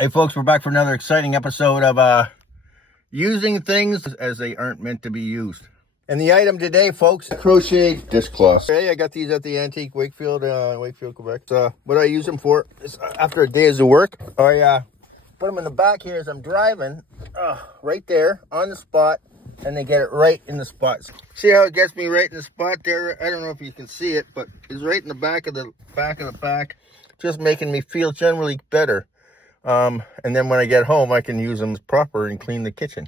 Hey folks, we're back for another exciting episode of using things as they aren't meant to be used. And the item today, folks, crochet dishcloths. Hey, I got these at the Antique Wakefield, Quebec. What I use them for is after a day's of work, I put them in the back here as I'm driving, right there on the spot, and they get it right in the spot. See how it gets me right in the spot there? I don't know if you can see it, but it's right in the back of the pack, just making me feel generally better. And then when I get home, I can use them proper and clean the kitchen.